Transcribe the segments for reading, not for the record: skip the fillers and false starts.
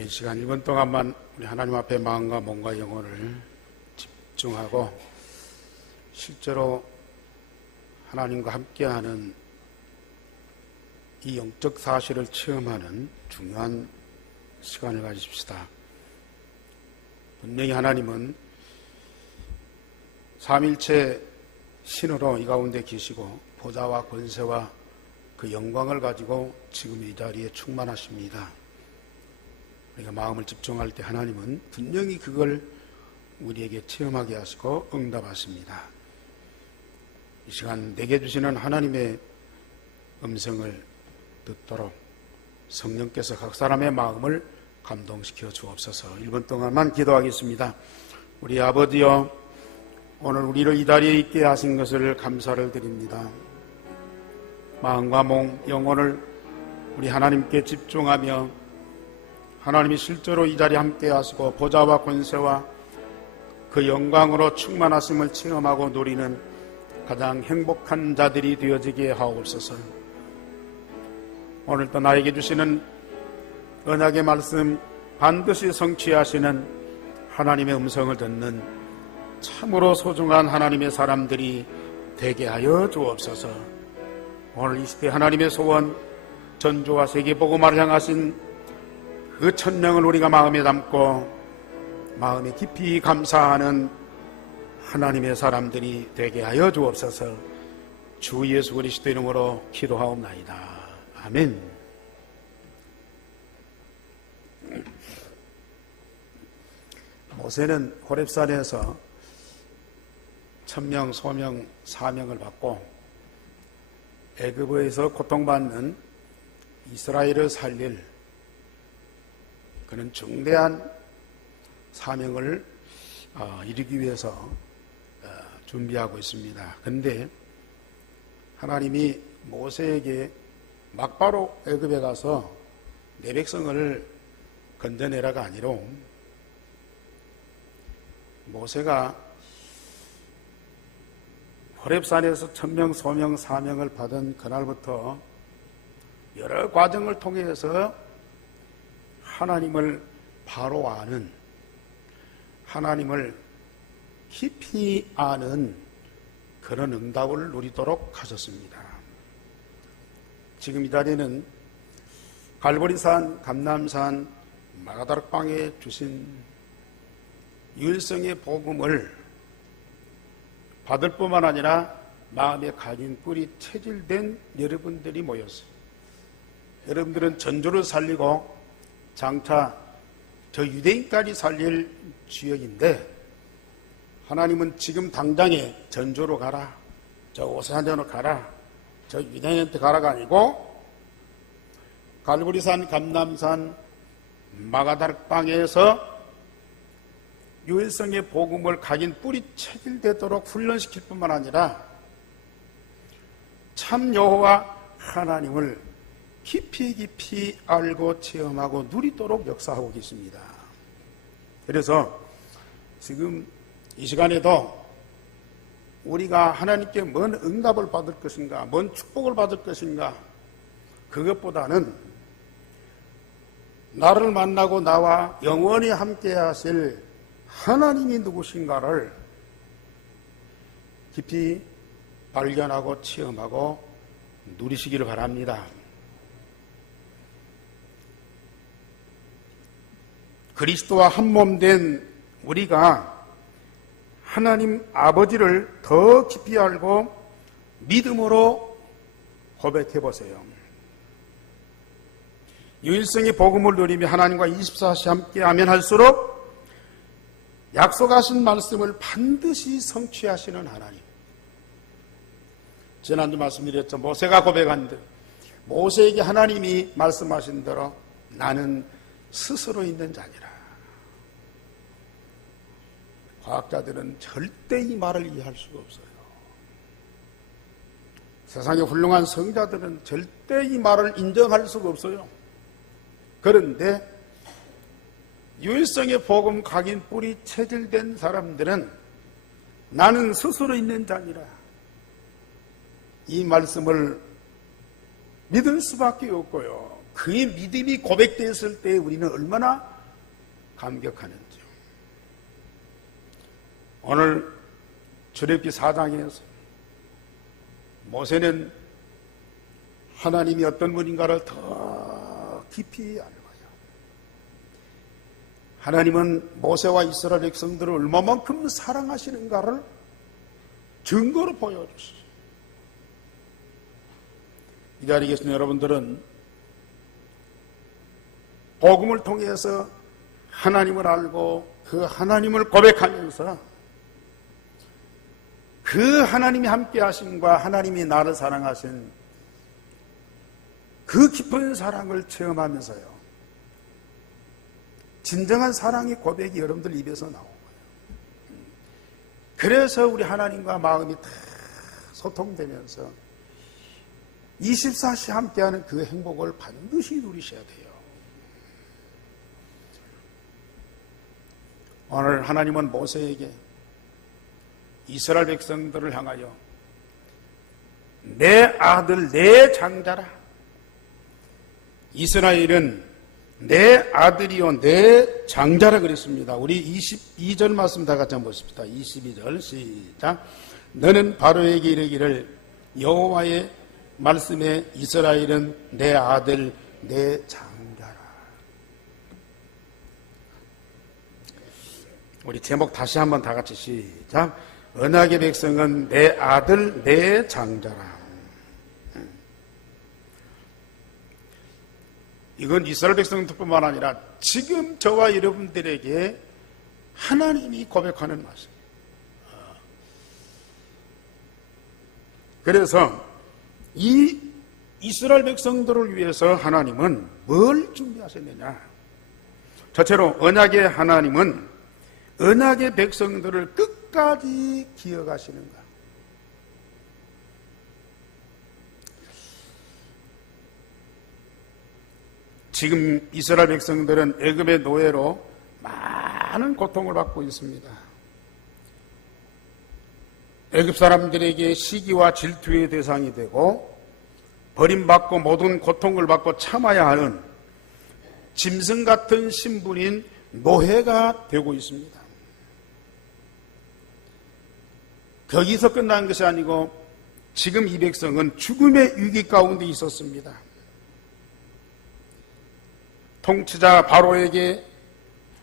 이 시간 1분 동안만 우리 하나님 앞에 마음과 몸과 영혼을 집중하고 실제로 하나님과 함께하는 이 영적 사실을 체험하는 중요한 시간을 가지십시다. 분명히 하나님은 삼일체 신으로 이 가운데 계시고 보좌와 권세와 그 영광을 가지고 지금 이 자리에 충만하십니다. 우리가 마음을 집중할 때 하나님은 분명히 그걸 우리에게 체험하게 하시고 응답하십니다. 이 시간 내게 주시는 하나님의 음성을 듣도록 성령께서 각 사람의 마음을 감동시켜 주옵소서. 1분 동안만 기도하겠습니다. 우리 아버지여, 오늘 우리를 이 자리에 있게 하신 것을 감사를 드립니다. 마음과 몸, 영혼을 우리 하나님께 집중하며 하나님이 실제로 이 자리에 함께 하시고 보좌와 권세와 그 영광으로 충만하심을 체험하고 누리는 가장 행복한 자들이 되어지게 하옵소서. 오늘도 나에게 주시는 언약의 말씀 반드시 성취하시는 하나님의 음성을 듣는 참으로 소중한 하나님의 사람들이 되게 하여 주옵소서. 오늘 이 시대 하나님의 소원, 전주와 세계복음화를 향하신 그 천명을 우리가 마음에 담고 마음에 깊이 감사하는 하나님의 사람들이 되게 하여 주옵소서. 주 예수 그리스도 이름으로 기도하옵나이다. 아멘. 모세는 호렙산에서 천명, 소명, 사명을 받고 애굽에서 고통받는 이스라엘을 살릴 그는 중대한 사명을 이루기 위해서 준비하고 있습니다. 그런데 하나님이 모세에게 막바로 애굽에 가서 내 백성을 건져내라가 아니로 모세가 호렙산에서 천명, 소명, 사명을 받은 그날부터 여러 과정을 통해서 하나님을 바로 아는, 하나님을 깊이 아는 그런 응답을 누리도록 하셨습니다. 지금 이 자리는 갈보리산, 감람산, 마가다락방에 주신 유일성의 복음을 받을 뿐만 아니라 마음에 각인 뿔이 체질된 여러분들이 모였어요. 여러분들은 전주를 살리고 장차 저 유대인까지 살릴 지역인데 하나님은 지금 당장에 전주로 가라, 저 오산전으로 가라, 저 유대인한테 가라가 아니고 갈보리산, 감람산, 마가다락방에서 유일성의 복음을 각인 뿔이 체질되도록 훈련시킬 뿐만 아니라 참 여호와 하나님을 깊이 알고 체험하고 누리도록 역사하고 계십니다. 그래서 지금 이 시간에도 우리가 하나님께 뭔 응답을 받을 것인가, 뭔 축복을 받을 것인가, 그것보다는 나를 만나고 나와 영원히 함께 하실 하나님이 누구신가를 깊이 발견하고 체험하고 누리시기를 바랍니다. 그리스도와 한 몸 된 우리가 하나님 아버지를 더 깊이 알고 믿음으로 고백해 보세요. 유일성의 복음을 누리며 하나님과 24시 함께하면 할수록 약속하신 말씀을 반드시 성취하시는 하나님. 지난주 말씀드렸죠. 모세가 고백한 대로 모세에게 하나님이 말씀하신 대로 나는 스스로 있는 자니라. 과학자들은 절대 이 말을 이해할 수가 없어요. 세상의 훌륭한 성자들은 절대 이 말을 인정할 수가 없어요. 그런데 유일성의 복음 각인 뿔이 체질된 사람들은 나는 스스로 있는 자니라. 이 말씀을 믿을 수밖에 없고요. 그의 믿음이 고백되었을 때 우리는 얼마나 감격하는지요. 오늘 출애굽기 4장에서 모세는 하나님이 어떤 분인가를 더 깊이 알아요. 하나님은 모세와 이스라엘 백성들을 얼마만큼 사랑하시는가를 증거로 보여주시죠. 이 자리에 계신 여러분들은 복음을 통해서 하나님을 알고 그 하나님을 고백하면서 그 하나님이 함께 하심과 하나님이 나를 사랑하신 그 깊은 사랑을 체험하면서요, 진정한 사랑의 고백이 여러분들 입에서 나온 거예요. 그래서 우리 하나님과 마음이 다 소통되면서 24시 함께하는 그 행복을 반드시 누리셔야 돼요. 오늘 하나님은 모세에게 이스라엘 백성들을 향하여 내 아들 내 장자라, 이스라엘은 내 아들이요 내 장자라 그랬습니다. 우리 22절 말씀 다 같이 한번 보십시다. 22절 시작. 너는 바로에게 이르기를 여호와의 말씀에 이스라엘은 내 아들 내 장자라. 우리 제목 다시 한번 다 같이 시작. 언약의 백성은 내 아들 내 장자라. 이건 이스라엘 백성들뿐만 아니라 지금 저와 여러분들에게 하나님이 고백하는 말씀입니다. 그래서 이 이스라엘 백성들을 위해서 하나님은 뭘 준비하셨느냐? 첫째로 언약의 하나님은 언약의 백성들을 끝까지 기억하시는가? 지금 이스라엘 백성들은 애굽의 노예로 많은 고통을 받고 있습니다. 애굽 사람들에게 시기와 질투의 대상이 되고 버림받고 모든 고통을 받고 참아야 하는 짐승 같은 신분인 노예가 되고 있습니다. 거기서 끝난 것이 아니고 지금 이 백성은 죽음의 위기 가운데 있었습니다. 통치자 바로에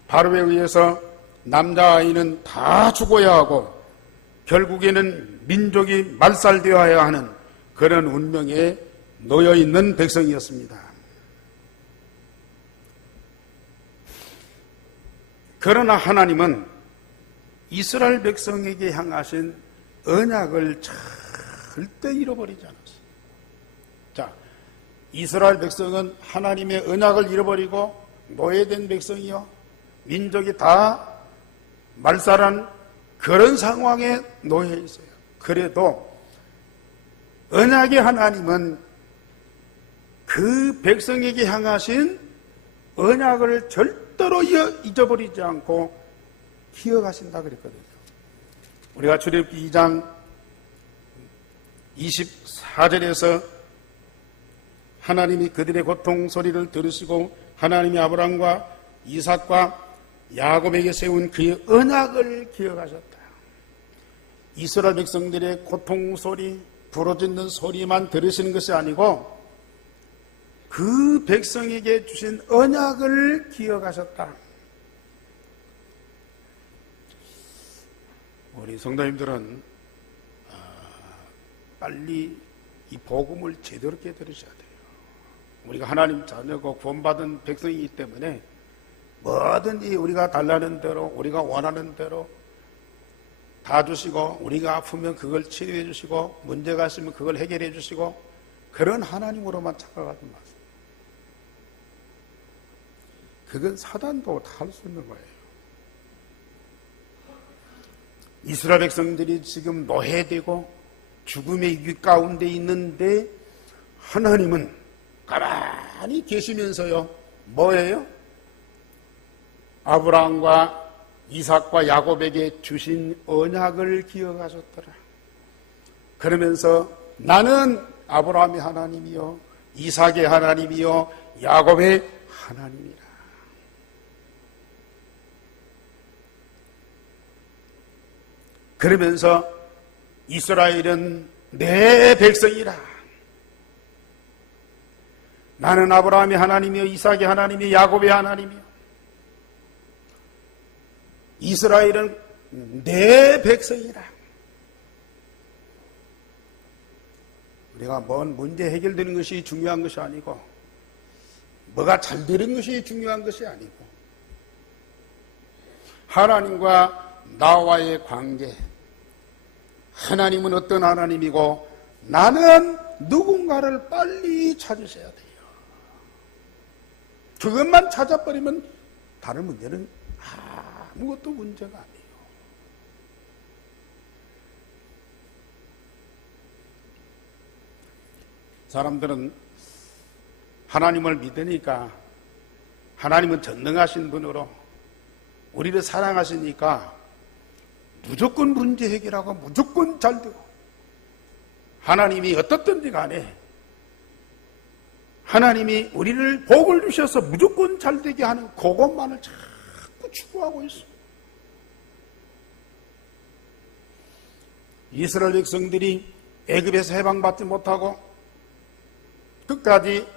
의해서 남자아이는 다 죽어야 하고 결국에는 민족이 말살되어야 하는 그런 운명에 놓여있는 백성이었습니다. 그러나 하나님은 이스라엘 백성에게 향하신 언약을 절대 잃어버리지 않았어요. 자, 이스라엘 백성은 하나님의 언약을 잃어버리고 노예된 백성이요, 민족이 다 말살한 그런 상황에 놓여 있어요. 그래도 언약의 하나님은 그 백성에게 향하신 언약을 절대로 잊어버리지 않고 기억하신다 그랬거든요. 우리가 출애굽기 2장 24절에서 하나님이 그들의 고통 소리를 들으시고 하나님이 아브라함과 이삭과 야곱에게 세운 그의 언약을 기억하셨다. 이스라엘 백성들의 고통 소리, 부러지는 소리만 들으시는 것이 아니고 그 백성에게 주신 언약을 기억하셨다. 우리 성도님들은 빨리 이 복음을 제대로 들으셔야 돼요. 우리가 하나님 자녀고 구원받은 백성이기 때문에 뭐든지 우리가 달라는 대로, 우리가 원하는 대로 다 주시고, 우리가 아프면 그걸 치료해 주시고, 문제가 있으면 그걸 해결해 주시고, 그런 하나님으로만 착각하지 마세요. 그건 사단도 다 할 수 있는 거예요. 이스라엘 백성들이 지금 노예되고 죽음의 위기 가운데 있는데 하나님은 가만히 계시면서요, 뭐예요? 아브라함과 이삭과 야곱에게 주신 언약을 기억하셨더라. 그러면서 나는 아브라함의 하나님이요, 이삭의 하나님이요 야곱의 하나님이라. 그러면서 이스라엘은 내 백성이라. 나는 아브라함의 하나님이요 이삭의 하나님이요 야곱의 하나님이요. 이스라엘은 내 백성이라. 우리가 뭔 문제 해결되는 것이 중요한 것이 아니고, 뭐가 잘 되는 것이 중요한 것이 아니고, 하나님과 나와의 관계, 하나님은 어떤 하나님이고 나는 누군가를 빨리 찾으셔야 돼요. 그것만 찾아버리면 다른 문제는 아무것도 문제가 아니에요. 사람들은 하나님을 믿으니까, 하나님은 전능하신 분으로 우리를 사랑하시니까 무조건 문제 해결하고 무조건 잘 되고, 하나님이 어떻든지 간에 하나님이 우리를 복을 주셔서 무조건 잘 되게 하는 그것만을 자꾸 추구하고 있어요. 이스라엘 백성들이 애굽에서 해방받지 못하고 끝까지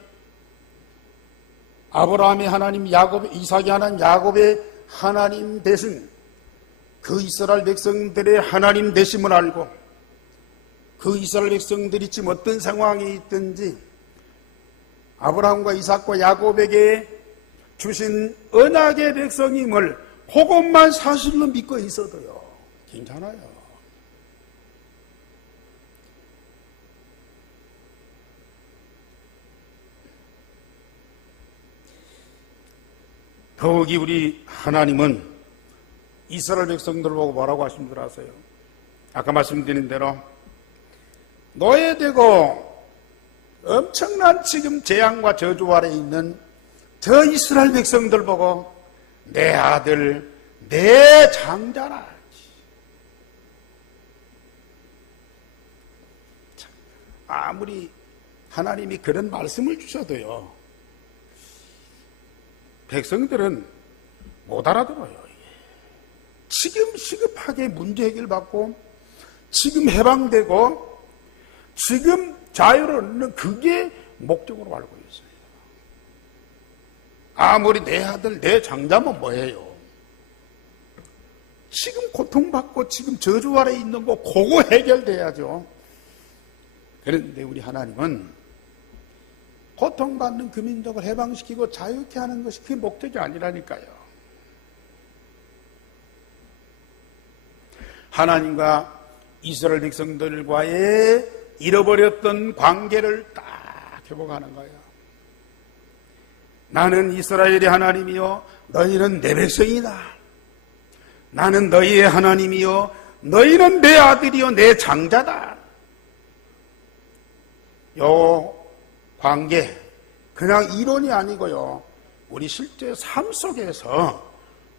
아브라함의 하나님, 이삭의 하나님, 야곱의 하나님 되신 그 이스라엘 백성들의 하나님 되심을 알고, 그 이스라엘 백성들이 지금 어떤 상황에 있든지 아브라함과 이삭과 야곱에게 주신 언약의 백성임을 그것만 사실로 믿고 있어도요, 괜찮아요. 더욱이 우리 하나님은 이스라엘 백성들 보고 뭐라고 하신 줄 아세요? 아까 말씀드린 대로 노예되고 엄청난 지금 재앙과 저주 아래 있는 저 이스라엘 백성들 보고 내 아들, 내 장자라. 아무리 하나님이 그런 말씀을 주셔도요, 백성들은 못 알아들어요. 지금 시급하게 문제 해결받고, 지금 해방되고, 지금 자유를 얻는 그게 목적으로 알고 있어요. 아무리 내 아들, 내 장자면 뭐예요? 지금 고통받고 지금 저주 아래 있는 거 그거 해결돼야죠. 그런데 우리 하나님은 고통받는 그 민족을 해방시키고 자유케 하는 것이 그 목적이 아니라니까요. 하나님과 이스라엘 백성들과의 잃어버렸던 관계를 딱 회복하는 거예요. 나는 이스라엘의 하나님이요 너희는 내 백성이다. 나는 너희의 하나님이요 너희는 내 아들이요 내 장자다. 요 관계, 그냥 이론이 아니고요, 우리 실제 삶 속에서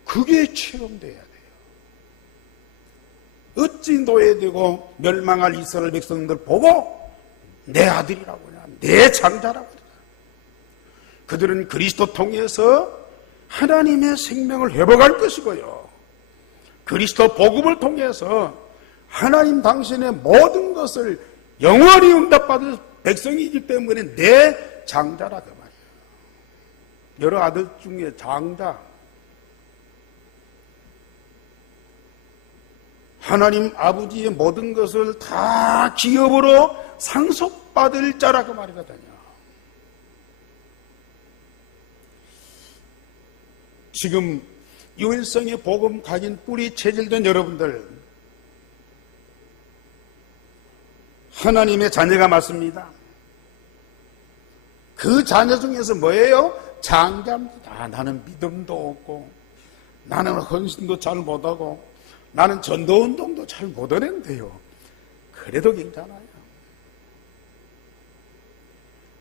그게 체험돼야 돼요. 어찌 노예되고 멸망할 이스라엘 백성들 보고 내 아들이라고 하냐, 내 장자라고 하냐. 그들은 그리스도 통해서 하나님의 생명을 회복할 것이고요, 그리스도 복음을 통해서 하나님 당신의 모든 것을 영원히 응답받을 백성이기 때문에 내 장자라 그 말이에요. 여러 아들 중에 장자, 하나님 아버지의 모든 것을 다 기업으로 상속받을 자라 그 말이거든요. 지금 유일성의 복음 가진 뿌리 체질된 여러분들, 하나님의 자녀가 맞습니다. 그 자녀 중에서 뭐예요? 장자입니다. 나는 믿음도 없고, 나는 헌신도 잘 못하고, 나는 전도운동도 잘 못하는데요, 그래도 괜찮아요.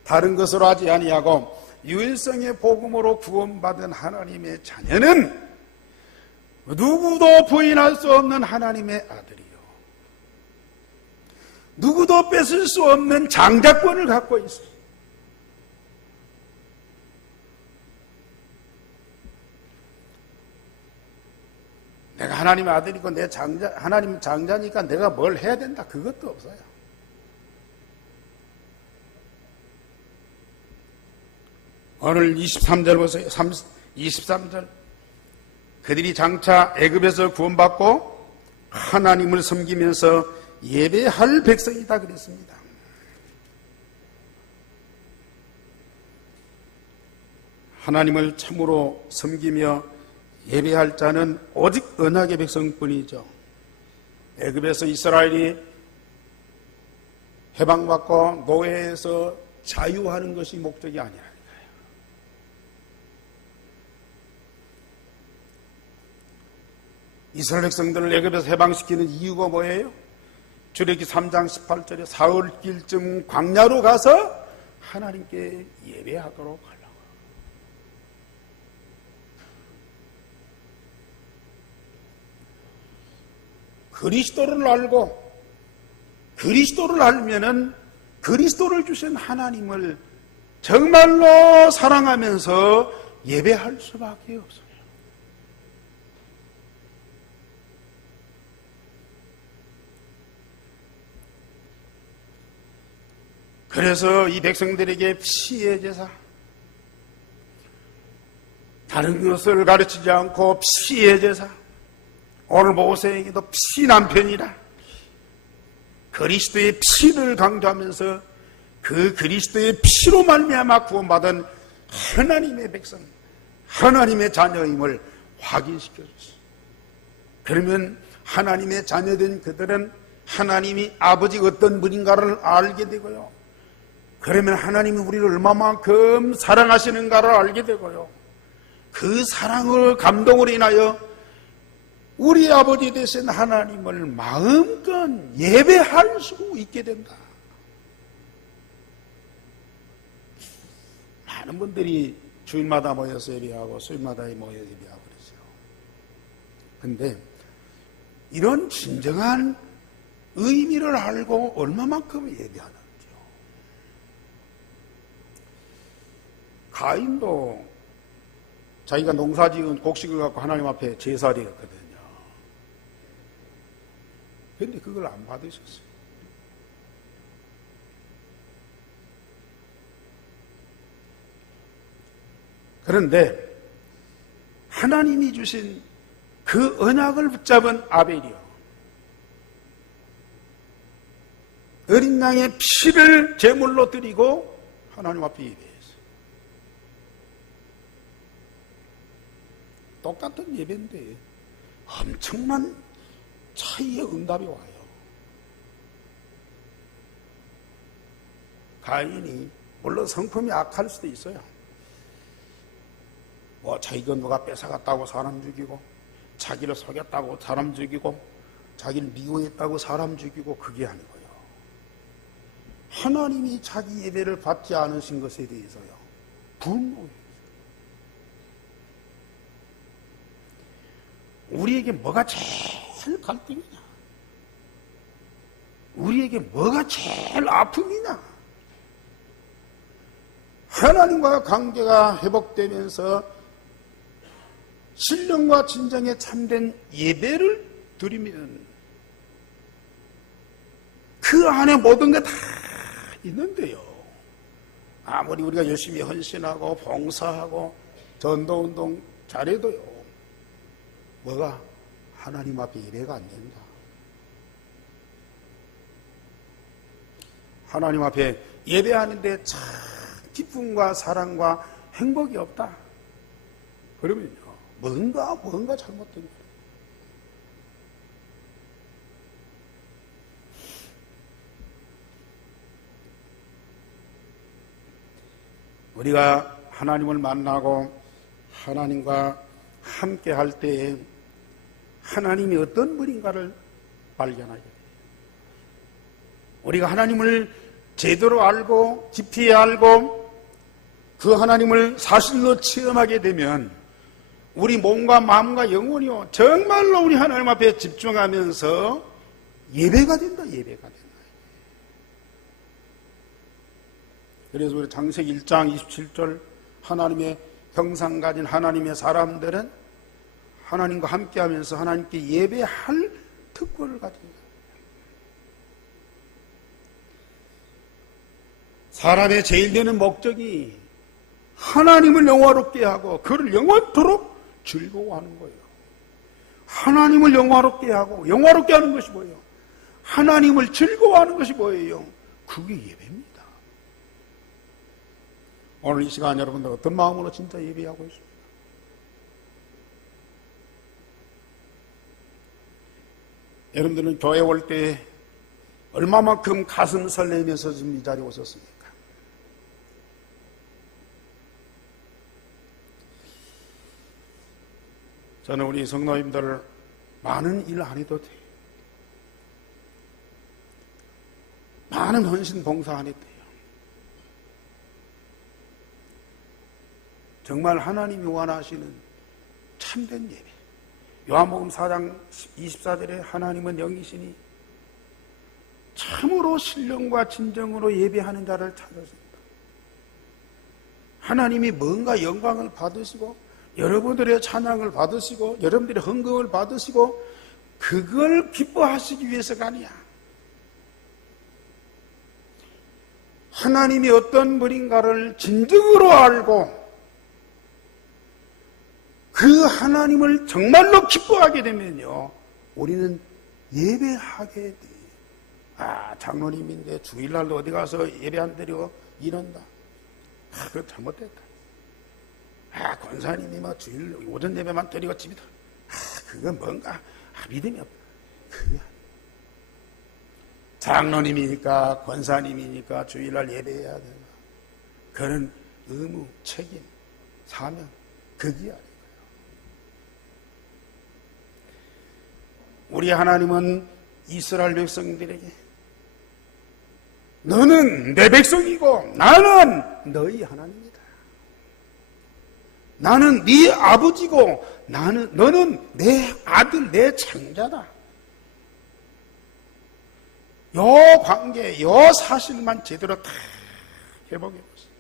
다른 것으로 하지 아니하고 유일성의 복음으로 구원받은 하나님의 자녀는 누구도 부인할 수 없는 하나님의 아들이요, 누구도 뺏을 수 없는 장자권을 갖고 있어요. 내가 하나님의 아들이고 내 하나님 장자니까 내가 뭘 해야 된다. 그것도 없어요. 오늘 23절 보세요. 23절. 그들이 장차 애굽에서 구원받고 하나님을 섬기면서 예배할 백성이다 그랬습니다. 하나님을 참으로 섬기며 예배할 자는 오직 언약의 백성뿐이죠. 애굽에서 이스라엘이 해방받고 노예에서 자유하는 것이 목적이 아니라니까요. 이스라엘 백성들을 애굽에서 해방시키는 이유가 뭐예요? 출애굽기 3장 18절에 사흘길쯤 광야로 가서 하나님께 예배하도록 하려고. 그리스도를 알고 그리스도를 알면은 그리스도를 주신 하나님을 정말로 사랑하면서 예배할 수밖에 없어요. 그래서 이 백성들에게 피의 제사, 다른 것을 가르치지 않고 피의 제사, 오늘 모세에게도 피 남편이라 그리스도의 피를 강조하면서 그 그리스도의 피로 말미암아 구원받은 하나님의 백성, 하나님의 자녀임을 확인시켜줬어요. 그러면 하나님의 자녀된 그들은 하나님이 아버지 어떤 분인가를 알게 되고요. 그러면 하나님이 우리를 얼마만큼 사랑하시는가를 알게 되고요. 그 사랑을 감동으로 인하여 우리 아버지 되신 하나님을 마음껏 예배할 수 있게 된다. 많은 분들이 주일마다 모여서 예배하고 수요일마다 모여서 예배하고 그러죠. 그런데 이런 진정한 의미를 알고 얼마만큼 예배하는지요. 가인도 자기가 농사지은 곡식을 갖고 하나님 앞에 제사를 했거든요. 그런데 그걸 안 받으셨어요. 그런데 하나님이 주신 그 언약을 붙잡은 아벨이요, 어린 양의 피를 제물로 드리고 하나님 앞에 예배했어요. 똑같은 예배인데 엄청난 차이의 응답이 와요. 가인이 물론 성품이 악할 수도 있어요. 자기가 누가 뺏어갔다고 사람 죽이고, 자기를 속였다고 사람 죽이고, 자기를 미워했다고 사람 죽이고, 그게 아니고요. 하나님이 자기 예배를 받지 않으신 것에 대해서요, 분노해요. 우리에게 뭐가 제일 갈등이냐? 우리에게 뭐가 제일 아픔이냐? 하나님과 관계가 회복되면서 신령과 진정에 참된 예배를 드리면 그 안에 모든 게 다 있는데요. 아무리 우리가 열심히 헌신하고 봉사하고 전도운동 잘해도요, 뭐가 하나님 앞에 예배가 안 된다. 하나님 앞에 예배하는데 참 기쁨과 사랑과 행복이 없다. 그러면요, 뭔가 잘못된 거예요. 우리가 하나님을 만나고 하나님과 함께 할 때에 하나님이 어떤 분인가를 발견하게 돼요. 우리가 하나님을 제대로 알고 깊이 알고 그 하나님을 사실로 체험하게 되면 우리 몸과 마음과 영혼이요, 정말로 우리 하나님 앞에 집중하면서 예배가 된다. 예배가 된다. 그래서 우리 창세기 1장 27절 하나님의 형상 가진 하나님의 사람들은 하나님과 함께하면서 하나님께 예배할 특권을 가진 거예요. 사람의 제일 되는 목적이 하나님을 영화롭게 하고 그를 영원토록 즐거워하는 거예요. 하나님을 영화롭게 하고 영화롭게 하는 것이 뭐예요? 하나님을 즐거워하는 것이 뭐예요? 그게 예배입니다. 오늘 이 시간 여러분들 어떤 마음으로 진짜 예배하고 있습니까? 여러분들은 교회 올 때 얼마만큼 가슴 설레면서 지금 이 자리에 오셨습니까? 저는 우리 성도님들 많은 일 안 해도 돼요. 많은 헌신 봉사 안 해도 돼요. 정말 하나님이 원하시는 참된 예배. 요한복음 4장 24절에 하나님은 영이시니 참으로 신령과 진정으로 예배하는 자를 찾으신다. 하나님이 뭔가 영광을 받으시고 여러분들의 찬양을 받으시고 여러분들의 헌금을 받으시고 그걸 기뻐하시기 위해서가 아니야. 하나님이 어떤 분인가를 진정으로 알고 그 하나님을 정말로 기뻐하게 되면요, 우리는 예배하게 돼. 아, 장로님인데 주일날도 어디 가서 예배 안 드리고 이런다. 아, 그거 잘못됐다. 아, 권사님이 뭐 주일 오전 예배만 드리고 집이다. 아, 그건 뭔가 믿음이 없다. 그게 장로님이니까 권사님이니까 주일날 예배해야 되나. 그런 의무, 책임, 사명, 그게 아니에요. 우리 하나님은 이스라엘 백성들에게 너는 내 백성이고 나는 너희 하나님이다. 나는 네 아버지고 너는 내 아들, 내 창자다. 요 관계, 요 사실만 제대로 다 회복해 보세요.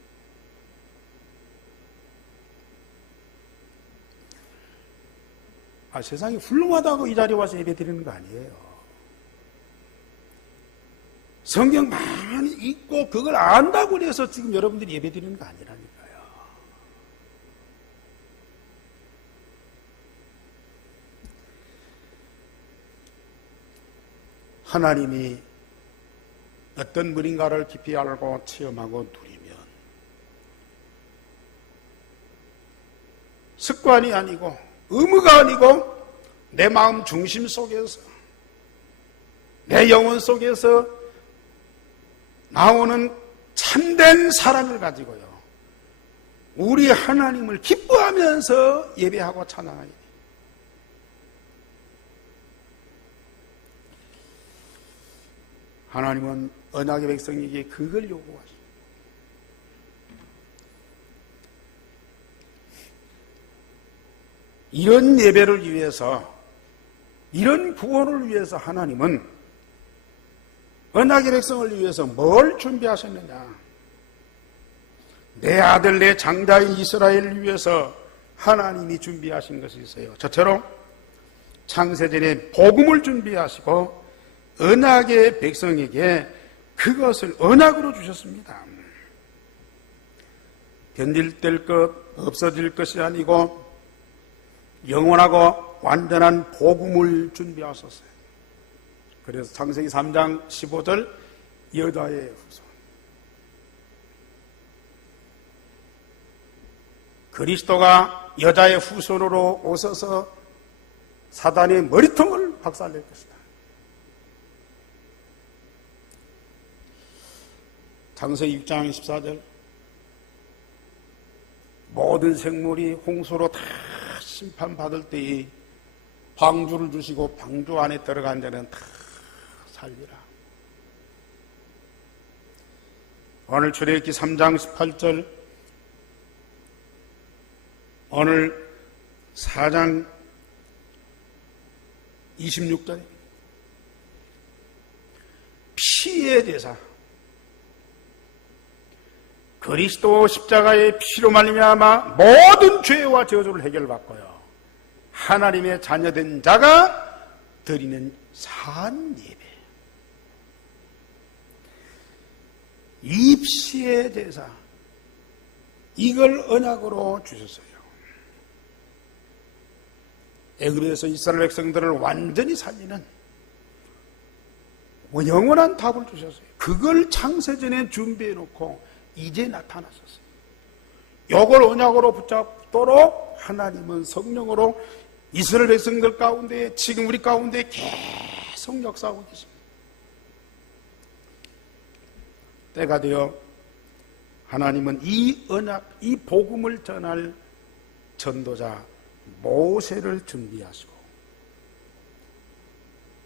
아, 세상이 훌륭하다고 이 자리에 와서 예배 드리는 거 아니에요. 성경 많이 읽고 그걸 안다고 해서 지금 여러분들이 예배 드리는 거 아니라니까요. 하나님이 어떤 분인가를 깊이 알고 체험하고 누리면 습관이 아니고 의무가 아니고 내 마음 중심 속에서 내 영혼 속에서 나오는 참된 사랑을 가지고요, 우리 하나님을 기뻐하면서 예배하고 찬양하게 돼요. 하나님은 언약의 백성에게 그걸 요구하십니다. 이런 예배를 위해서, 이런 구원을 위해서 하나님은 언약의 백성을 위해서 뭘 준비하셨느냐? 내 아들, 내 장자인 이스라엘을 위해서 하나님이 준비하신 것이 있어요. 저처럼 창세전에 복음을 준비하시고 언약의 백성에게 그것을 언약으로 주셨습니다. 변질될 것, 없어질 것이 아니고 영원하고 완전한 복음을 준비하셨어요. 그래서 창세기 3장 15절 여자의 후손, 그리스도가 여자의 후손으로 오셔서 사단의 머리통을 박살낼 것이다. 창세기 6장 14절 모든 생물이 홍수로 다 심판받을 때에 방주를 주시고 방주 안에 들어간 자는 다 살리라. 오늘 출애굽기 3장 18절, 오늘 4장 26절 피의 제사, 그리스도 십자가의 피로 말미암아 모든 죄와 저주를 해결받고요, 하나님의 자녀된 자가 드리는 산 예배, 입시의 제사, 이걸 언약으로 주셨어요. 애굽에서 이스라엘 백성들을 완전히 살리는 영원한 답을 주셨어요. 그걸 창세전에 준비해 놓고 이제 나타나셨어요. 이걸 언약으로 붙잡도록 하나님은 성령으로 이스라엘 백성들 가운데, 지금 우리 가운데 계속 역사하고 계십니다. 때가 되어 하나님은 이 언약, 이 복음을 전할 전도자 모세를 준비하시고,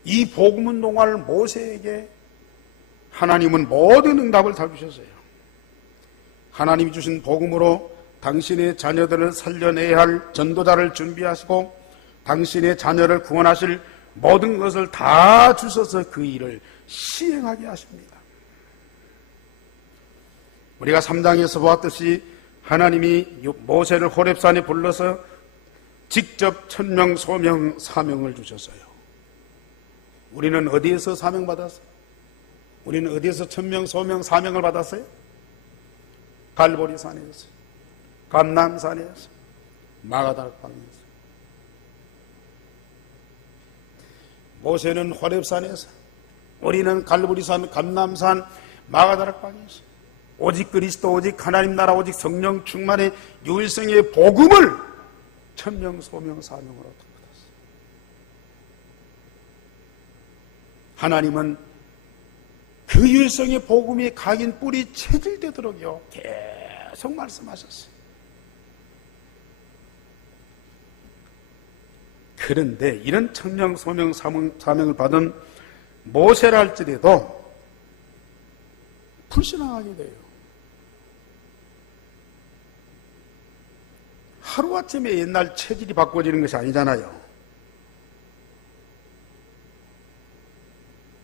이 복음 운동할 모세에게 하나님은 모든 응답을 다 주셨어요. 하나님이 주신 복음으로 당신의 자녀들을 살려내야 할 전도자를 준비하시고, 당신의 자녀를 구원하실 모든 것을 다 주셔서 그 일을 시행하게 하십니다. 우리가 3장에서 보았듯이 하나님이 모세를 호렙산에 불러서 직접 천명, 소명, 사명을 주셨어요. 우리는 어디에서 사명받았어요? 우리는 어디에서 천명, 소명, 사명을 받았어요? 갈보리산에서, 감람산에서, 마가다락방에서. 모세는 호렙산에서, 우리는 갈보리산, 감람산, 마가다락방에서 오직 그리스도, 오직 하나님 나라, 오직 성령 충만의 유일성의 복음을 천명, 소명, 사명으로 받았어요. 하나님은 그 유일성의 복음이 각인 뿌리 체질되도록요 계속 말씀하셨어요. 그런데 이런 천명, 소명, 사명을 받은 모세라 할지라도 불신앙하게 돼요. 하루아침에 옛날 체질이 바꿔지는 것이 아니잖아요.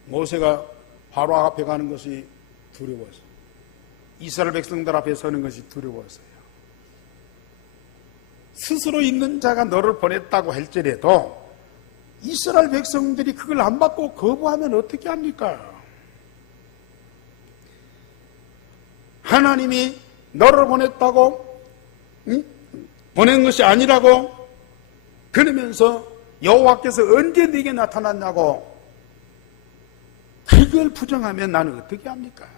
모세가 바로 앞에 가는 것이 두려워서, 이스라엘 백성들 앞에 서는 것이 두려웠어요. 스스로 있는 자가 너를 보냈다고 할지라도 이스라엘 백성들이 그걸 안 받고 거부하면 어떻게 합니까? 하나님이 너를 보냈다고, 보낸 것이 아니라고 그러면서 여호와께서 언제 네게 나타났냐고 그걸 부정하면 나는 어떻게 합니까?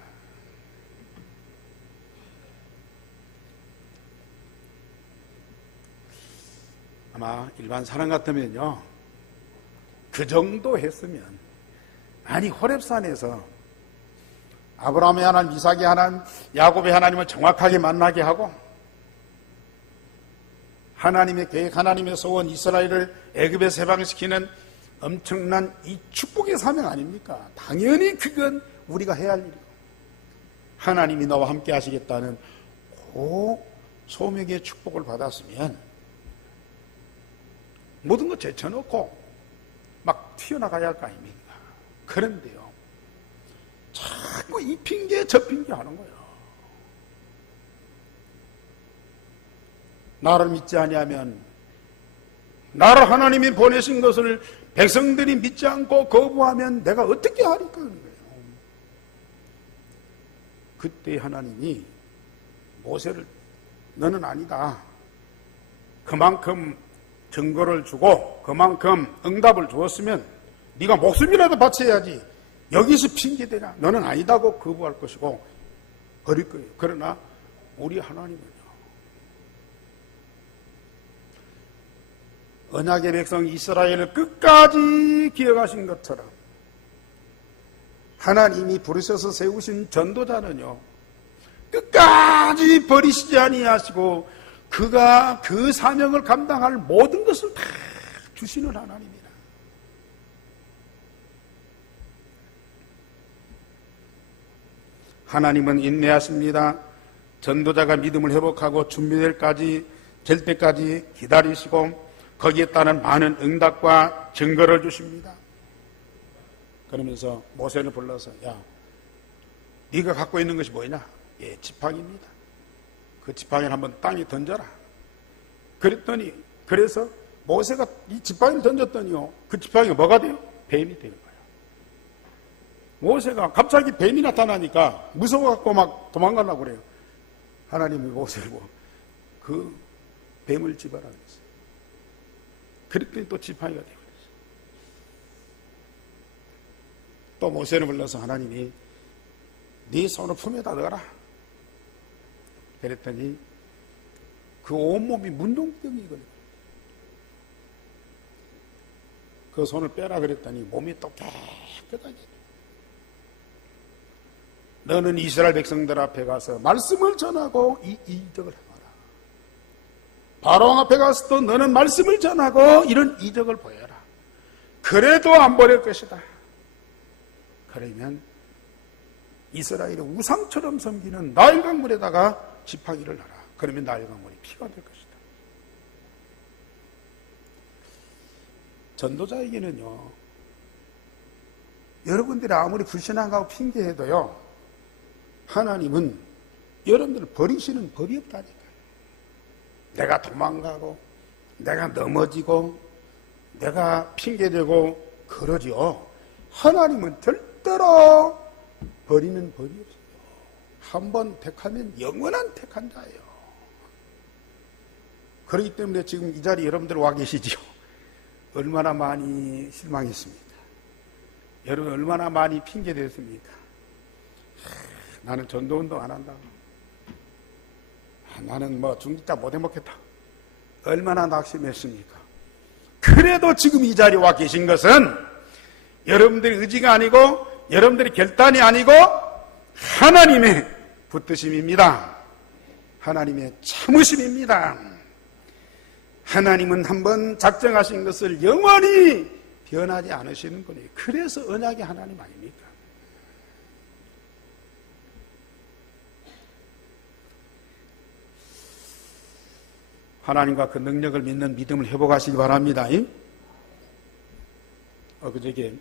아마 일반 사람 같으면요, 그 정도 했으면, 아니 호렙산에서 아브라함의 하나님, 이삭의 하나님, 야곱의 하나님을 정확하게 만나게 하고 하나님의 계획, 하나님의 소원, 이스라엘을 애굽에서 해방시키는 엄청난 이 축복의 사명 아닙니까? 당연히 그건 우리가 해야 할 일이고, 하나님이 너와 함께 하시겠다는 그 소명의 축복을 받았으면 모든 것 제쳐놓고 막 튀어나가야 할 거 아닙니까? 그런데요, 자꾸 이 핑계 저 핑계 하는 거예요. 나를 믿지 아니하면, 나를 하나님이 보내신 것을 백성들이 믿지 않고 거부하면 내가 어떻게 하리까 하는 거예요. 그때 하나님이 모세를, 너는 아니다, 그만큼 증거를 주고 그만큼 응답을 주었으면 네가 목숨이라도 바쳐야지 여기서 핑계대냐, 너는 아니다고 거부할 것이고 버릴 거예요. 그러나 우리 하나님은요, 언약의 백성 이스라엘을 끝까지 기억하신 것처럼 하나님이 부르셔서 세우신 전도자는요 끝까지 버리시지 아니하시고 그가 그 사명을 감당할 모든 것을 다 주시는 하나님이라. 하나님은 인내하십니다. 전도자가 믿음을 회복하고 준비될 때까지 기다리시고 거기에 따른 많은 응답과 증거를 주십니다. 그러면서 모세를 불러서, 야, 네가 갖고 있는 것이 뭐냐? 예, 지팡이입니다. 그 지팡이를 한번 땅에 던져라. 그랬더니, 그래서 모세가 이 지팡이를 던졌더니요, 그 지팡이가 뭐가 돼요? 뱀이 되는 거예요. 모세가 갑자기 뱀이 나타나니까 무서워갖고 막 도망가려고 그래요. 하나님이 모세를 보고 그 뱀을 집어라 그랬어요. 그랬더니 또 지팡이가 되어버렸어요. 또 모세를 불러서 하나님이 네 손을 품에다 넣어라 그랬더니 그 온몸이 문둥병이 걸려. 그 손을 빼라 그랬더니 몸이 또 깨끗하게. 너는 이스라엘 백성들 앞에 가서 말씀을 전하고 이 이적을 행하라. 바로왕 앞에 가서 또 너는 말씀을 전하고 이런 이적을 보여라. 그래도 안 버릴 것이다. 그러면 이스라엘의 우상처럼 섬기는 나일 강물에다가 지팡이를 놔라. 그러면 나일 강물이 피가 될 것이다. 전도자에게는요, 여러분들이 아무리 불신앙하고 핑계해도요, 하나님은 여러분들을 버리시는 법이 없다니까요. 내가 도망가고 내가 넘어지고 내가 핑계대고 그러지요. 하나님은 절대로 버리는 법이 없어요. 한번 택하면 영원한 택한 자예요. 그렇기 때문에 지금 이 자리에 여러분들 와 계시지요. 얼마나 많이 실망했습니까? 여러분 얼마나 많이 핑계댔습니까? 나는 전도운동 안 한다. 나는 뭐 중직자 못 해먹겠다. 얼마나 낙심했습니까? 그래도 지금 이 자리에 와 계신 것은 여러분들의 의지가 아니고 여러분들의 결단이 아니고 하나님의 붙드심입니다. 하나님의 참으심입니다. 하나님은 한번 작정하신 것을 영원히 변하지 않으시는 분이에요. 그래서 언약의 하나님 아닙니까? 하나님과 그 능력을 믿는 믿음을 회복하시기 바랍니다. 그저께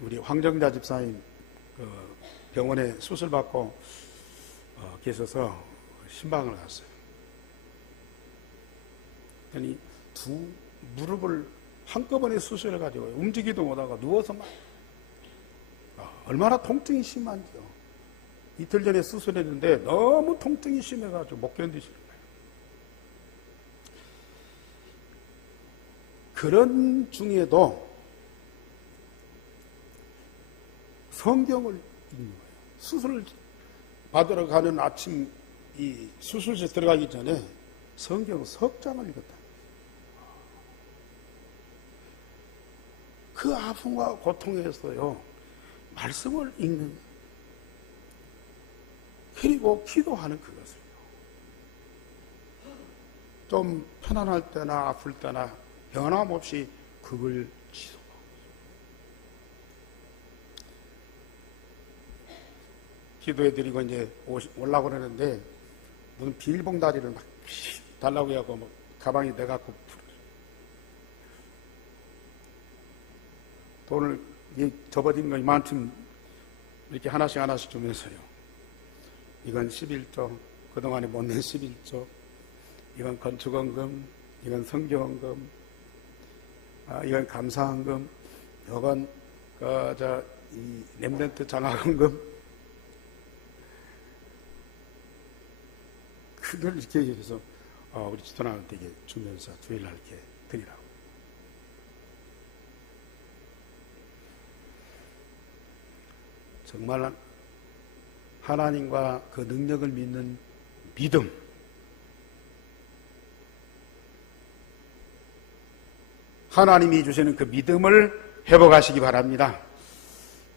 우리 황정자 집사님 병원에 수술받고 계셔서 신방을 갔어요. 그러니 두 무릎을 한꺼번에 수술해가지고 움직이도 못하고 누워서 막 얼마나 통증이 심한지요. 이틀 전에 수술했는데 너무 통증이 심해가지고 못 견디시는 거예요. 그런 중에도 성경을 읽는 거예요. 수술을 받으러 가는 아침 이 수술실 들어가기 전에 성경 석장을 읽었다. 그 아픔과 고통에서요 말씀을 읽는, 그리고 기도하는 그것을요. 좀 편안할 때나 아플 때나 변함없이 그걸 지속하고 기도해드리고 이제 오려고 그러는데 무슨 비닐봉다리를 막 달라고 해갖고 뭐 가방에 내갖고 돈을 접어진 거 이만큼 이렇게 하나씩 주면서요. 이건 11조, 그동안에 못 낸 11조, 이건 건축원금, 이건 성교원금, 이건 감사원금, 이건 이 렘넌트 장학원금. 그걸 이렇게 해서 우리 지도나한테 주면서 주일날 이렇게 드리라고. 정말 하나님과 그 능력을 믿는 믿음, 하나님이 주시는 그 믿음을 회복하시기 바랍니다.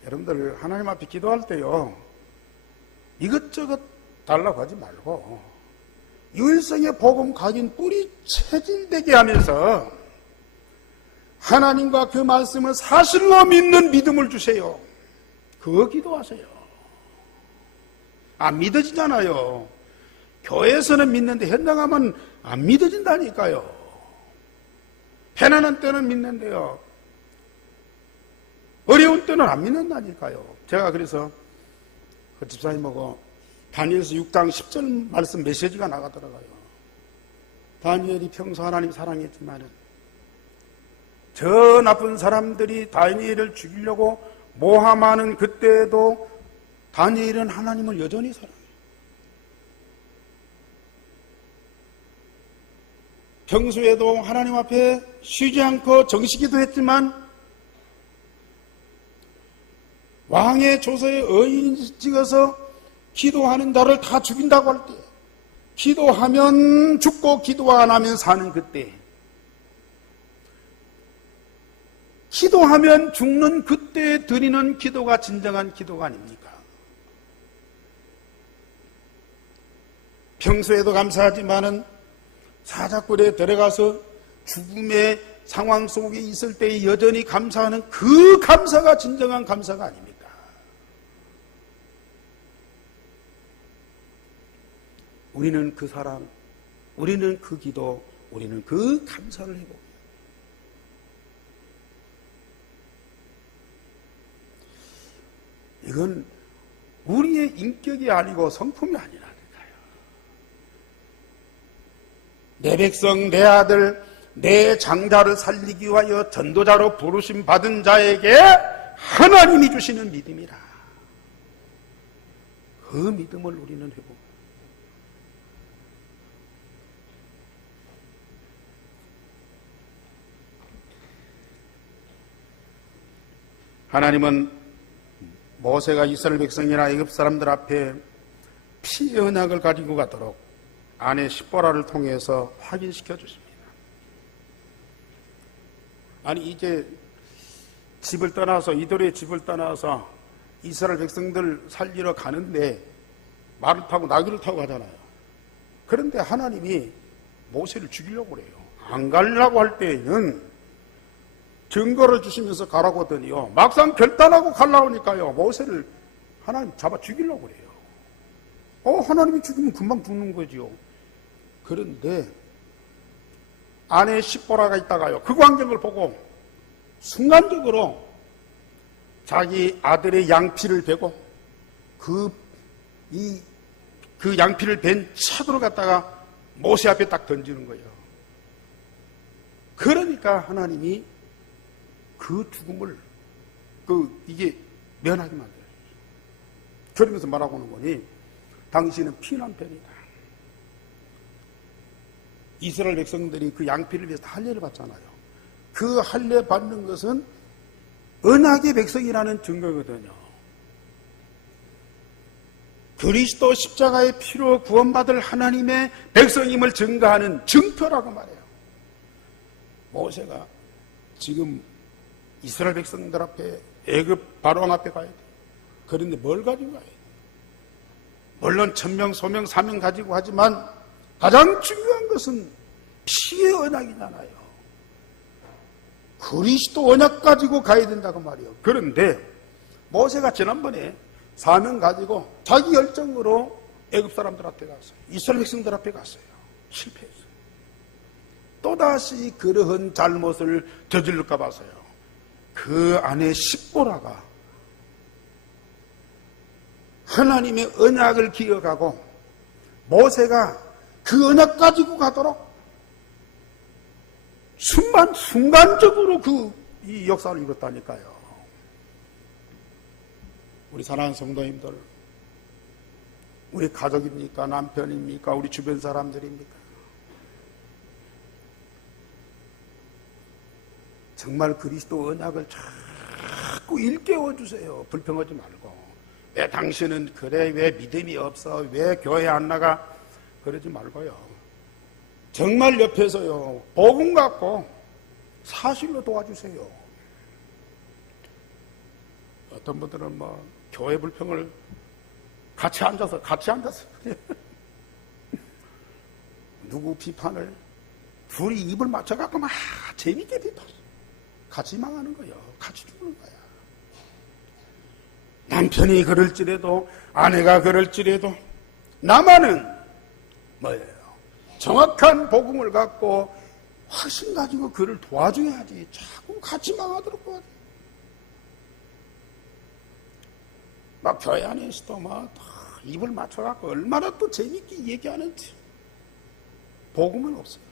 여러분들 하나님 앞에 기도할 때요 이것저것 달라고 하지 말고 유일성의 복음 각인 뿌리 체질되게 하면서 하나님과 그 말씀을 사실로 믿는 믿음을 주세요. 그거 기도하세요. 안 믿어지잖아요. 교회에서는 믿는데 현장 가면 안 믿어진다니까요. 편안한 때는 믿는데요 어려운 때는 안 믿는다니까요. 제가 그래서 그 집사님하고 다니엘서 6장 10절 말씀 메시지가 나가더라고요. 다니엘이 평소 하나님 사랑했지만은 저 나쁜 사람들이 다니엘을 죽이려고 모함하는 그때에도 다니엘은 하나님을 여전히 사랑해요. 평소에도 하나님 앞에 쉬지 않고 정시기도 했지만 왕의 조서에 의인 찍어서 기도하는 자를 다 죽인다고 할 때, 기도하면 죽고 기도 안 하면 사는 그때, 기도하면 죽는 그때 드리는 기도가 진정한 기도가 아닙니까? 평소에도 감사하지만은 사자굴에 들어가서 죽음의 상황 속에 있을 때 여전히 감사하는 그 감사가 진정한 감사가 아닙니까? 우리는 그 사랑, 우리는 그 기도, 우리는 그 감사를 해봅니다. 이건 우리의 인격이 아니고 성품이 아니라니까요. 내 백성, 내 아들, 내 장자를 살리기 위하여 전도자로 부르심 받은 자에게 하나님이 주시는 믿음이라. 그 믿음을 우리는 해봅니다. 하나님은 모세가 이스라엘 백성이나 애굽 사람들 앞에 피의 언약을 가지고 가도록 아내 십보라를 통해서 확인시켜 주십니다. 아니 이제 집을 떠나서 이들의 집을 떠나서 이스라엘 백성들 살리러 가는데 말을 타고 나귀를 타고 가잖아요. 그런데 하나님이 모세를 죽이려고 그래요. 안 가려고 할 때에는 증거를 주시면서 가라고 하더니요, 막상 결단하고 가려고 하니까요, 모세를 하나님 잡아 죽이려고 그래요. 하나님이 죽이면 금방 죽는 거지요. 그런데 아내 십보라가 있다가요, 그 광경을 보고 순간적으로 자기 아들의 양피를 베고 그 양피를 벤 차도를 갖다가 모세 앞에 딱 던지는 거예요. 그러니까 하나님이 그 죽음을 이게 면하게 만들어요. 그러면서 말하고 있는 거니 당신은 피난편이다. 이스라엘 백성들이 그 양피를 위해서 할례를 받잖아요. 그 할례 받는 것은 언약의 백성이라는 증거거든요. 그리스도 십자가의 피로 구원받을 하나님의 백성임을 증거하는 증표라고 말해요. 모세가 지금 이스라엘 백성들 앞에 애굽 바로왕 앞에 가야 돼. 그런데 뭘 가지고 가야 돼? 물론 천명, 소명, 사명 가지고 하지만 가장 중요한 것은 피의 언약이잖아요. 그리스도 언약 가지고 가야 된다고 말이에요. 그런데 모세가 지난번에 사명 가지고 자기 열정으로 애굽 사람들 앞에 갔어요. 이스라엘 백성들 앞에 갔어요. 실패했어요. 또다시 그러한 잘못을 저질를까 봐서요. 그 아내 십보라가 하나님의 언약을 기억하고 모세가 그 언약 가지고 가도록 순간적으로 이 역사를 이뤘다니까요. 우리 사랑하는 성도님들, 우리 가족입니까? 남편입니까? 우리 주변 사람들입니까? 정말 그리스도 언약을 자꾸 일깨워 주세요. 불평하지 말고. 왜 당신은 그래? 왜 믿음이 없어? 왜 교회 안 나가? 그러지 말고요. 정말 옆에서요, 복음 갖고 사실로 도와주세요. 어떤 분들은 교회 불평을 같이 앉아서 누구 비판을 둘이 입을 맞춰갖고 막 재밌게 비판. 같이 망하는 거예요. 같이 죽는 거야. 남편이 그럴지라도 아내가 그럴지라도 나만은 뭐예요? 정확한 복음을 갖고 확신 가지고 그를 도와줘야지. 자꾸 같이 망하도록 도와줘. 막 교회 안에서도 막 입을 맞춰갖고 얼마나 또 재밌게 얘기하는지. 복음은 없어요.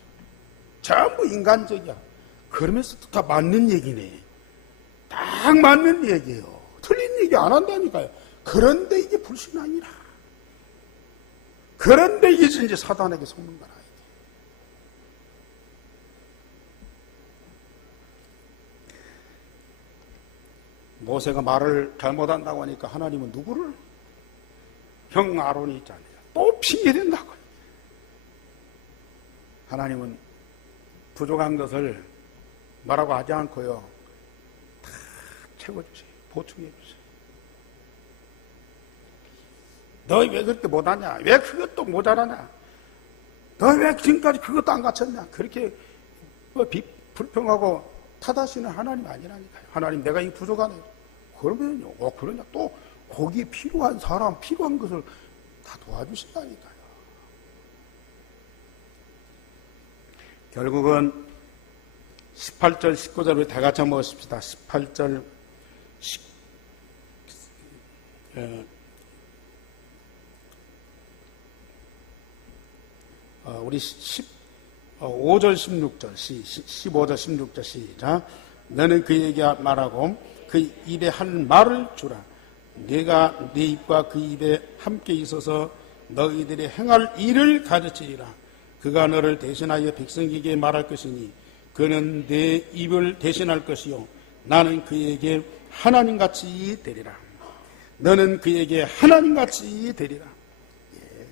전부 인간적이야. 그러면서도 다 맞는 얘기네. 딱 맞는 얘기예요. 틀린 얘기 안 한다니까요. 그런데 이게 불신앙이라. 그런데 이게 이제 사단에게 속는 거라. 모세가 말을 잘못한다고 하니까 하나님은 누구를? 형 아론이 있잖아요. 또 핑계댄다고. 하나님은 부족한 것을 뭐라고 하지 않고요. 다 채워주세요. 보충해주세요. 너희 왜 그렇게 못하냐? 왜 그것도 모자라냐? 너희 왜 지금까지 그것도 안 갖췄냐? 그렇게 불평하고 탓하시는 하나님 아니라니까요. 하나님 내가 이 부족하네. 그러면요. 그러냐? 또 거기에 필요한 사람, 필요한 것을 다 도와주신다니까요. 결국은 18절, 19절을 다 같이 한번 보십시다. 18절, 우리 5절, 16절, 15절, 16절 시작. 너는 그에게 말하고 그 입에 할 말을 주라. 내가 네 입과 그 입에 함께 있어서 너희들이 행할 일을 가르치리라. 그가 너를 대신하여 백성에게 말할 것이니 그는 내 입을 대신할 것이요 나는 그에게 하나님같이 되리라. 너는 그에게 하나님같이 되리라. 예.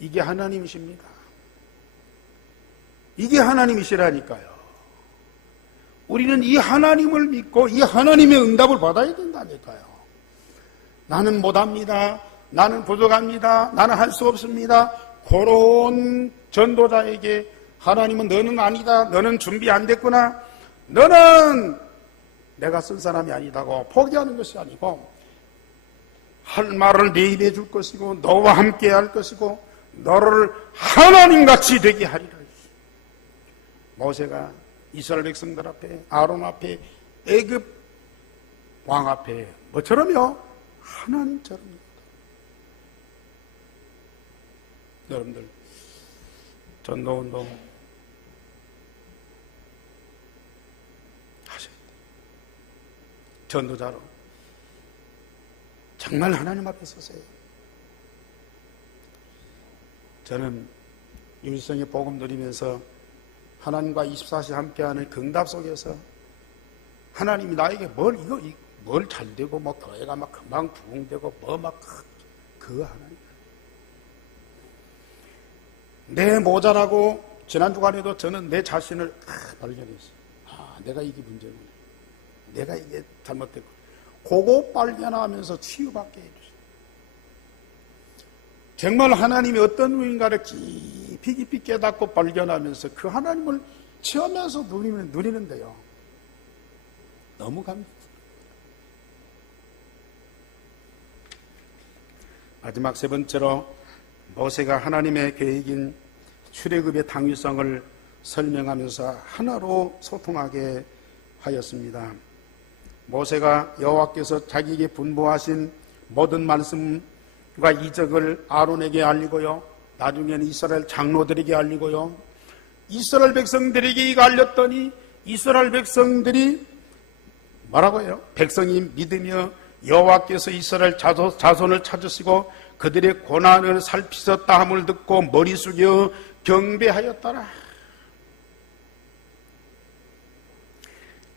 이게 하나님이십니다. 이게 하나님이시라니까요. 우리는 이 하나님을 믿고 이 하나님의 응답을 받아야 된다니까요. 나는 못합니다. 나는 부족합니다. 나는 할 수 없습니다. 그런 전도자에게 하나님은 너는 아니다. 너는 준비 안 됐구나. 너는 내가 쓴 사람이 아니다고 포기하는 것이 아니고 할 말을 내 입에 줄 것이고 너와 함께 할 것이고 너를 하나님같이 되게 하리라. 모세가 이스라엘 백성들 앞에 아론 앞에 애굽 왕 앞에 뭐처럼요? 하나님처럼요. 여러분들 전도운동 하셔야 돼요. 전도자로 정말 하나님 앞에 서세요. 저는 유일성의 복음 누리면서 하나님과 24시 함께하는 응답 속에서 하나님이 나에게 뭘 잘 되고 뭐 교회가 막 금방 부흥되고 뭐 막 그거 하나님 내 모자라고 지난 주간에도 저는 내 자신을 발견했어요. 내가 이게 문제구나. 내가 이게 잘못됐고 그거 발견하면서 치유받게 해주세요. 정말 하나님이 어떤 분인가를 깊이 깨닫고 발견하면서 그 하나님을 체험해서 누리는데요. 너무 감사합니다. 마지막 세 번째로 모세가 하나님의 계획인 출애굽의 당위성을 설명하면서 하나로 소통하게 하였습니다. 모세가 여호와께서 자기에게 분부하신 모든 말씀과 이적을 아론에게 알리고요. 나중에는 이스라엘 장로들에게 알리고요. 이스라엘 백성들에게 이거 알렸더니 이스라엘 백성들이 뭐라고 해요? 백성이 믿으며 여호와께서 이스라엘 자손을 찾으시고 그들의 고난을 살피셨다 함을 듣고 머리 숙여 경배하였더라.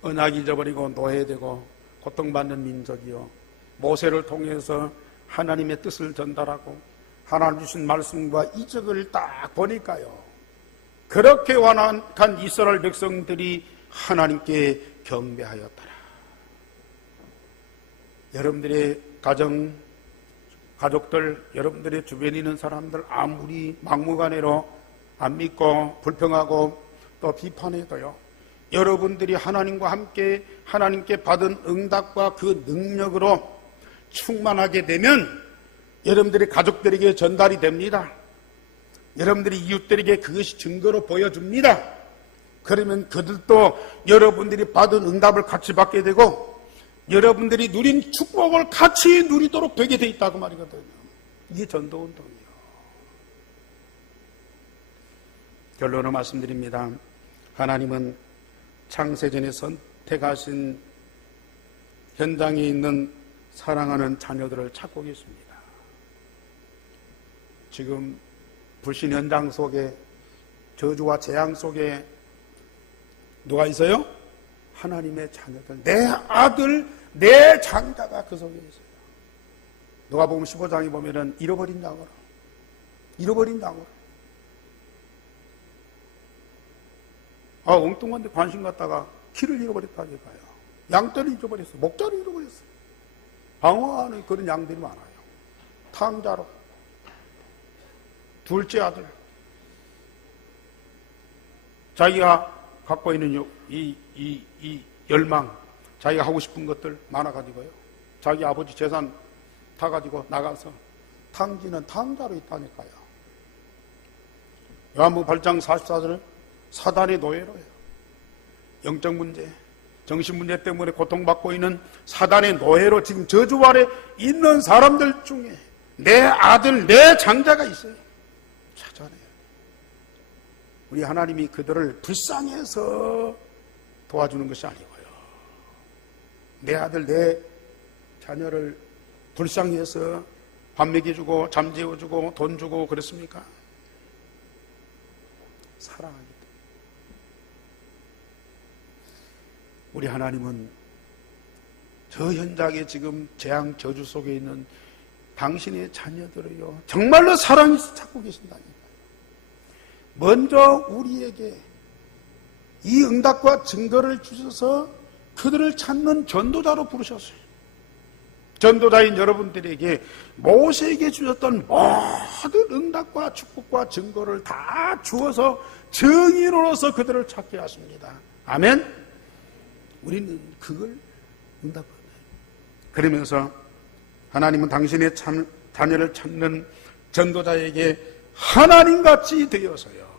언약 잊어버리고 노예되고 고통받는 민족이요. 모세를 통해서 하나님의 뜻을 전달하고 하나님 주신 말씀과 이적을 딱 보니까요. 그렇게 완악한 이스라엘 백성들이 하나님께 경배하였더라. 여러분들의 가족들, 여러분들의 주변에 있는 사람들 아무리 막무가내로 안 믿고 불평하고 또 비판해도요. 여러분들이 하나님과 함께 하나님께 받은 응답과 그 능력으로 충만하게 되면 여러분들의 가족들에게 전달이 됩니다. 여러분들이 이웃들에게 그것이 증거로 보여줍니다. 그러면 그들도 여러분들이 받은 응답을 같이 받게 되고 여러분들이 누린 축복을 같이 누리도록 되게 돼 있다고 말이거든요. 이게 전도운동이에요. 결론을 말씀드립니다. 하나님은 창세전에 선택하신 현장에 있는 사랑하는 자녀들을 찾고 계십니다. 지금 불신 현장 속에, 저주와 재앙 속에 누가 있어요? 하나님의 자녀들, 내 아들, 내 장자가 그 속에 있어요. 누가복음 15장에 보면은 잃어버린 양으로, 엉뚱한 데 관심 갖다가 키를 잃어버렸다니까요. 양떼를 잃어버렸어요. 목자를 잃어버렸어요. 방황하는 그런 양들이 많아요. 탕자로. 둘째 아들. 자기가 갖고 있는 이 열망, 자기가 하고 싶은 것들 많아가지고요. 자기 아버지 재산 다 가지고 나가서 탕지는 탕자로 있다니까요. 요한복음 8장 44절 사단의 노예로 해요. 영적 문제, 정신 문제 때문에 고통받고 있는 사단의 노예로 지금 저주 아래 있는 사람들 중에 내 아들, 내 장자가 있어요. 찾아내요. 우리 하나님이 그들을 불쌍해서 도와주는 것이 아니고요. 내 아들, 내 자녀를 불쌍해서 밥 먹여주고 잠재워주고 돈 주고 그렇습니까? 사랑하기 때문에. 우리 하나님은 저 현장에 지금 재앙 저주 속에 있는 당신의 자녀들을요 정말로 사랑해서 찾고 계신다니까요. 먼저 우리에게 이 응답과 증거를 주셔서 그들을 찾는 전도자로 부르셨어요. 전도자인 여러분들에게 모세에게 주셨던 모든 응답과 축복과 증거를 다 주어서 증인으로서 그들을 찾게 하십니다. 아멘. 우리는 그걸 응답받아요. 그러면서 하나님은 당신의 자녀를 찾는 전도자에게 하나님같이 되어서요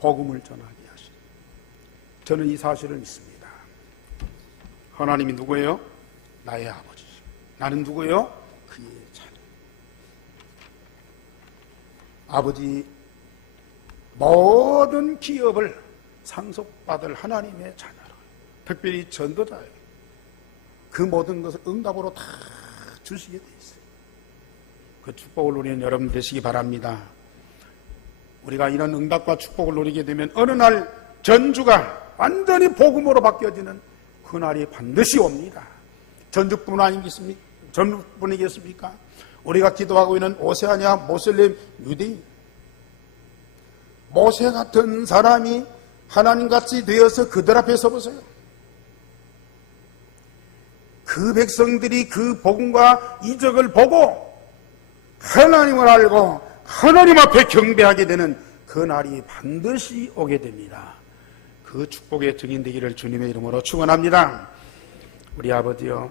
복음을 전하게 하시죠. 저는 이 사실을 믿습니다. 하나님이 누구예요? 나의 아버지. 나는 누구예요? 그의 자녀. 아버지 모든 기업을 상속받을 하나님의 자녀로, 특별히 전도자에게 그 모든 것을 응답으로 다 주시게 돼 있어요. 그 축복을 누리는 여러분 되시기 바랍니다. 우리가 이런 응답과 축복을 누리게 되면 어느 날 전주가 완전히 복음으로 바뀌어지는 그날이 반드시 옵니다. 전주뿐 아니겠습니까? 전주뿐이겠습니까? 우리가 기도하고 있는 오세아냐 모슬렘 유대인, 모세 같은 사람이 하나님같이 되어서 그들 앞에 서보세요. 그 백성들이 그 복음과 이적을 보고 하나님을 알고 하나님 앞에 경배하게 되는 그 날이 반드시 오게 됩니다. 그 축복의 증인 되기를 주님의 이름으로 축원합니다. 우리 아버지요,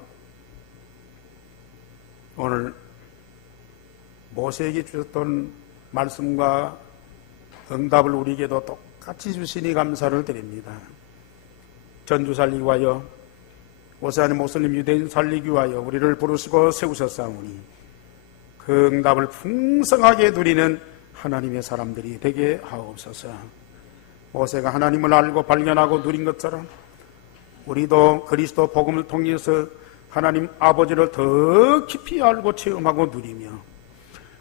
오늘 모세에게 주셨던 말씀과 응답을 우리에게도 똑같이 주시니 감사를 드립니다. 전주 살리기 위하여, 오세아냐 모슬림 유대인 살리기 위하여 우리를 부르시고 세우셨사오니 그 응답을 풍성하게 누리는 하나님의 사람들이 되게 하옵소서. 모세가 하나님을 알고 발견하고 누린 것처럼 우리도 그리스도 복음을 통해서 하나님 아버지를 더 깊이 알고 체험하고 누리며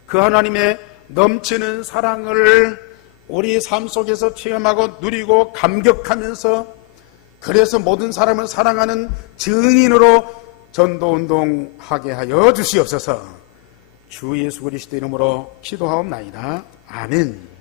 그 하나님의 넘치는 사랑을 우리 삶 속에서 체험하고 누리고 감격하면서, 그래서 모든 사람을 사랑하는 증인으로 전도운동하게 하여 주시옵소서. 주 예수 그리스도 이름으로 기도하옵나이다. 아멘.